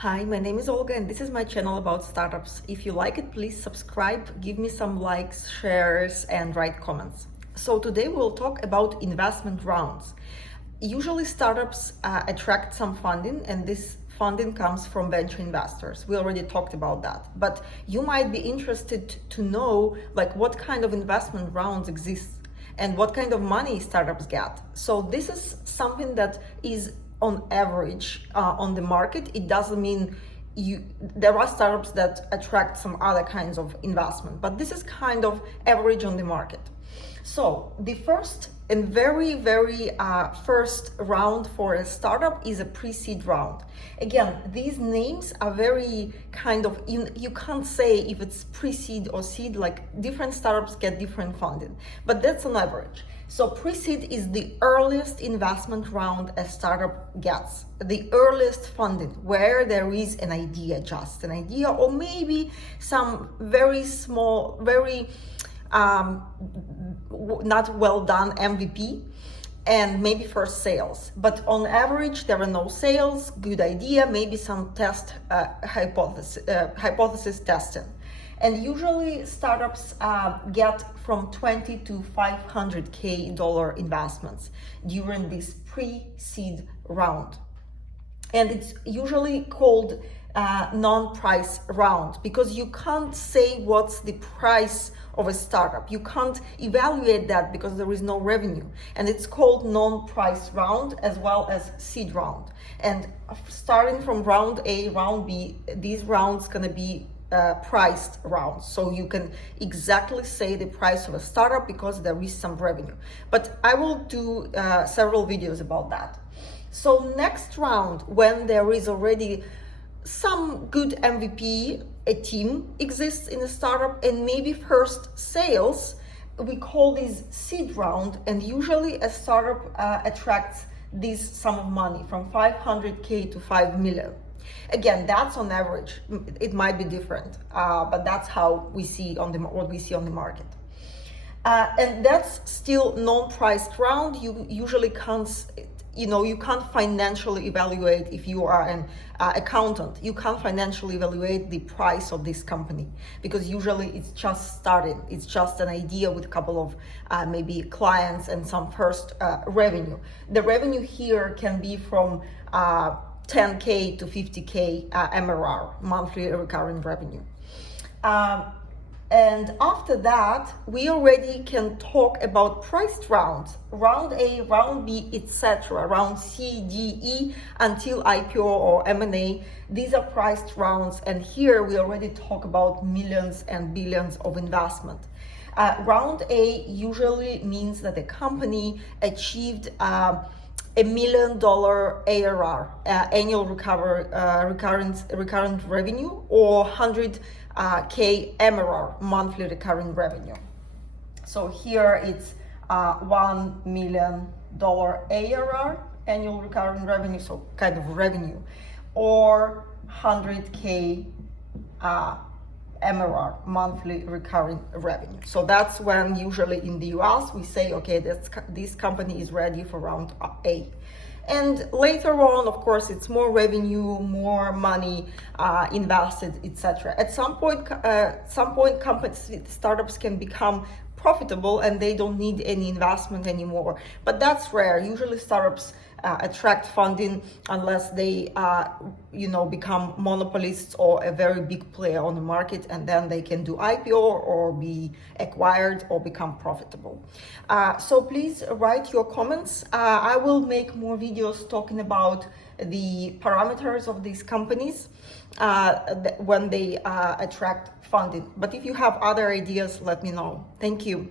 Hi, my name is Olga and this is my channel about startups. If you like it, please subscribe, give me some likes, shares, and write comments. So today we'll talk about investment rounds. Usually startups attract some funding, and this funding comes from venture investors. We already talked about that, but you might be interested to know what kind of investment rounds exist and what kind of money startups get. So this is something that is on average on the market. It doesn't mean there are startups that attract some other kinds of investment, but this is kind of average on the market. So the first and very first round for a startup is a pre-seed round. Again, these names are very kind of, you can't say if it's pre-seed or seed, like different startups get different funding, but that's on average. So pre-seed is the earliest investment round a startup gets, the earliest funding, where there is an idea, just an idea, or maybe some very small, very not well done MVP, and maybe first sales. But on average, there are no sales, good idea, maybe some test hypothesis testing. And usually startups get from 20 to $500K investments during this pre-seed round. And it's usually called non-price round because you can't say what's the price of a startup. You can't evaluate that because there is no revenue. And it's called non-price round as well as seed round. And starting from round A, round B, these rounds gonna be priced rounds, so you can exactly say the price of a startup because there is some revenue. But I will do several videos about that. So next round, when there is already some good MVP, a team exists in a startup, and maybe first sales, we call this seed round. And usually a startup attracts this sum of money from 500K to 5 million. Again, that's on average. It might be different, but that's how we see what we see on the market. And that's still non-priced round. You usually can't, you can't financially evaluate. If you are an accountant, you can't financially evaluate the price of this company because usually it's just starting. It's just an idea with a couple of maybe clients and some first revenue. The revenue here can be from 10K to 50K MRR, monthly recurring revenue. And after that, we already can talk about priced rounds, round A, round B, etc., round C, D, E, until IPO or M&A. These are priced rounds, and here we already talk about millions and billions of investment. Round A usually means that the company achieved $1 million ARR, annual recurrent revenue, or 100K MRR, monthly recurring revenue. So here it's $1 million ARR, annual recurring revenue, so kind of revenue, or 100K MRR, monthly recurring revenue. So that's when usually in the US we say, okay, this company is ready for round A. And later on, of course, it's more revenue, more money invested, etc. At some point, companies, startups can become profitable and they don't need any investment anymore. But that's rare. Usually startups attract funding unless they become monopolists or a very big player on the market, and then they can do IPO or be acquired or become profitable. So please write your comments. I will make more videos talking about the parameters of these companies when they attract funding. But if you have other ideas, let me know. Thank you.